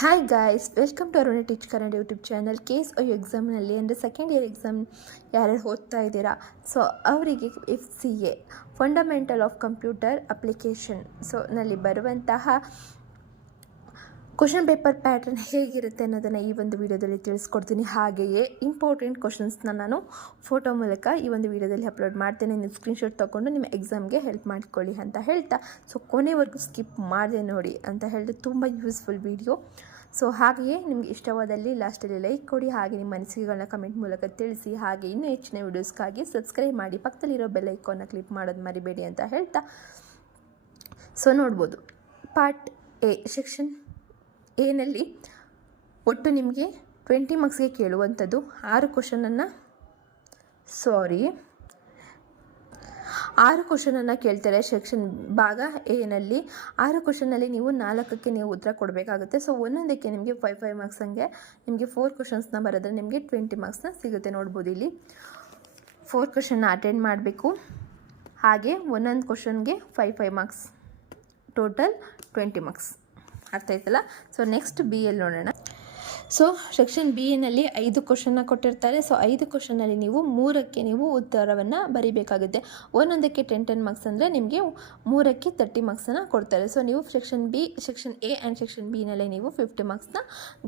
Hi guys, welcome to Aruna teach Kannada YouTube channel. KSO ಎಕ್ಸಾಮ್ನಲ್ಲಿ ಅಂದರೆ second year exam ಯಾರ್ಯಾರು ಓದ್ತಾ ಇದ್ದೀರಾ, ಸೊ ಅವರಿಗೆ FCA fundamental of computer application ನಲ್ಲಿ ಬರುವಂತಹ ಕ್ವಶನ್ ಪೇಪರ್ ಪ್ಯಾಟರ್ನ್ ಹೇಗಿರುತ್ತೆ ಅನ್ನೋದನ್ನು ಈ ಒಂದು ವಿಡಿಯೋದಲ್ಲಿ ತಿಳಿಸ್ಕೊಡ್ತೀನಿ. ಹಾಗೆಯೇ ಇಂಪಾರ್ಟೆಂಟ್ ಕ್ವಶನ್ಸ್ನ ನಾನು ಫೋಟೋ ಮೂಲಕ ಈ ಒಂದು ವಿಡಿಯೋದಲ್ಲಿ ಅಪ್ಲೋಡ್ ಮಾಡ್ತೇನೆ. ನೀವು ಸ್ಕ್ರೀನ್ಶಾಟ್ ತೊಗೊಂಡು ನಿಮ್ಮ ಎಕ್ಸಾಮ್ಗೆ ಹೆಲ್ಪ್ ಮಾಡ್ಕೊಳ್ಳಿ ಅಂತ ಹೇಳ್ತಾ, ಸೊ ಕೊನೆವರೆಗೂ ಸ್ಕಿಪ್ ಮಾಡದೆ ನೋಡಿ ಅಂತ ಹೇಳಿದ್ರೆ ತುಂಬ ಯೂಸ್ಫುಲ್ ವಿಡಿಯೋ. ಸೊ ಹಾಗೆಯೇ ನಿಮಗೆ ಇಷ್ಟವಾದಲ್ಲಿ ಲಾಸ್ಟಲ್ಲಿ ಲೈಕ್ ಕೊಡಿ, ಹಾಗೆ ನಿಮ್ಮ ಅನಿಸಿಕೆಗಳನ್ನ ಕಮೆಂಟ್ ಮೂಲಕ ತಿಳಿಸಿ. ಹಾಗೆ ಇನ್ನೂ ಹೆಚ್ಚಿನ ವೀಡಿಯೋಸ್ಗಾಗಿ ಸಬ್ಸ್ಕ್ರೈಬ್ ಮಾಡಿ, ಪಕ್ಕದಲ್ಲಿರೋ ಬೆಲ್ ಐಕಾನ್ನ ಕ್ಲಿಕ್ ಮಾಡೋದು ಮರಿಬೇಡಿ ಅಂತ ಹೇಳ್ತಾ, ಸೊ ನೋಡ್ಬೋದು ಪಾರ್ಟ್ ಎ ಸೆಕ್ಷನ್ ಏನಲ್ಲಿ ಒಟ್ಟು ನಿಮಗೆ 20 ಮಾರ್ಕ್ಸ್ಗೆ ಕೇಳುವಂಥದ್ದು 6 ಕ್ವಶನನ್ನು ಕೇಳ್ತಾರೆ. ಸೆಕ್ಷನ್ ಭಾಗ ಎನಲ್ಲಿ 6 ಕ್ವಶನಲ್ಲಿ ನೀವು 4ಕ್ಕೆ ನೀವು ಉತ್ತರ ಕೊಡಬೇಕಾಗುತ್ತೆ. ಸೊ ಒಂದೊಂದಕ್ಕೆ ನಿಮಗೆ 5 ಮಾರ್ಕ್ಸ್ ಹಂಗೆ ನಿಮಗೆ 4 ಕ್ವಶನ್ಸ್ನ ಬರೆದ್ರೆ ನಿಮಗೆ 20 ಮಾರ್ಕ್ಸ್ನ ಸಿಗುತ್ತೆ. ನೋಡ್ಬೋದು ಇಲ್ಲಿ 4 ಕ್ವಶನ್ನ ಅಟೆಂಡ್ ಮಾಡಬೇಕು. ಹಾಗೆ ಒಂದೊಂದು ಕ್ವಶನ್ಗೆ 5 ಮಾರ್ಕ್ಸ್, ಟೋಟಲ್ 20 ಮಾರ್ಕ್ಸ್. ಅರ್ಥ ಆಯ್ತಲ್ಲ. ಸೊ ನೆಕ್ಸ್ಟ್ ಬಿ ಎಲ್ಲಿ ನೋಡೋಣ. ಸೊ ಸೆಕ್ಷನ್ ಬಿ ಎನಲ್ಲಿ 5 ಕ್ವಶನ್ನ ಕೊಟ್ಟಿರ್ತಾರೆ. ಸೊ 5 ಕ್ವಶನಲ್ಲಿ ನೀವು 3ಕ್ಕೆ ನೀವು ಉತ್ತರವನ್ನು ಬರೀಬೇಕಾಗುತ್ತೆ. ಒಂದೊಂದಕ್ಕೆ 10 ಮಾರ್ಕ್ಸ್ ಅಂದರೆ ನಿಮಗೆ 3ಕ್ಕೆ 30 ಮಾರ್ಕ್ಸನ್ನು ಕೊಡ್ತಾರೆ. ಸೊ ನೀವು ಸೆಕ್ಷನ್ ಎ ಆ್ಯಂಡ್ ಸೆಕ್ಷನ್ ಬಿನಲ್ಲಿ ನೀವು 50 ಮಾರ್ಕ್ಸ್ನ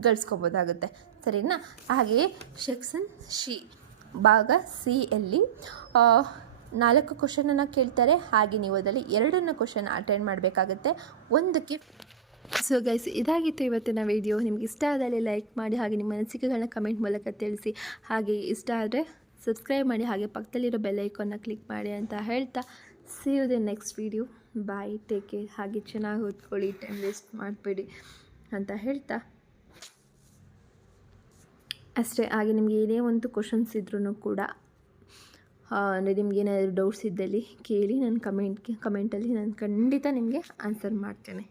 ಗಳಿಸ್ಕೋಬೋದಾಗುತ್ತೆ. ಸರಿನಾ. ಹಾಗೆಯೇ ಸೆಕ್ಷನ್ ಸಿ ಭಾಗ ಸಿ ಯಲ್ಲಿ 4 ಕ್ವಶನನ್ನು ಕೇಳ್ತಾರೆ. ಹಾಗೆ ನೀವು ಅದರಲ್ಲಿ 2 ಕ್ವಶನ್ ಅಟೆಂಡ್ ಮಾಡಬೇಕಾಗುತ್ತೆ. ಒಂದಕ್ಕೆ ಸೊ ಗೈಸ್, ಇದಾಗಿತ್ತು ಇವತ್ತಿನ ವಿಡಿಯೋ. ನಿಮ್ಗೆ ಇಷ್ಟ ಆದಲ್ಲಿ ಲೈಕ್ ಮಾಡಿ, ಹಾಗೆ ನಿಮ್ಮ ಅನಿಸಿಕೆಗಳನ್ನ ಕಮೆಂಟ್ ಮೂಲಕ ತಿಳಿಸಿ. ಹಾಗೆ ಇಷ್ಟ ಆದರೆ ಸಬ್ಸ್ಕ್ರೈಬ್ ಮಾಡಿ, ಹಾಗೆ ಪಕ್ಕದಲ್ಲಿರೋ ಬೆಲ್ ಐಕಾನ್ನ ಕ್ಲಿಕ್ ಮಾಡಿ ಅಂತ ಹೇಳ್ತಾ, see you the next video. Bye, take care. ಹಾಗೆ ಚೆನ್ನಾಗಿ ಓದ್ಕೊಳ್ಳಿ, ಟೈಮ್ ವೇಸ್ಟ್ ಮಾಡಬೇಡಿ ಅಂತ ಹೇಳ್ತಾ ಅಷ್ಟೇ. ಹಾಗೆ ನಿಮಗೆ ಏನೇ ಒಂದು ಕ್ವಶನ್ಸ್ ಇದ್ರೂ ಕೂಡ ನಿಮ್ಗೆ ಏನಾದರೂ ಡೌಟ್ಸ್ ಇದ್ದಲ್ಲಿ ಕೇಳಿ, ನನ್ನ ಕಮೆಂಟಲ್ಲಿ ನಾನು ಖಂಡಿತ ನಿಮಗೆ ಆನ್ಸರ್ ಮಾಡ್ತೇನೆ.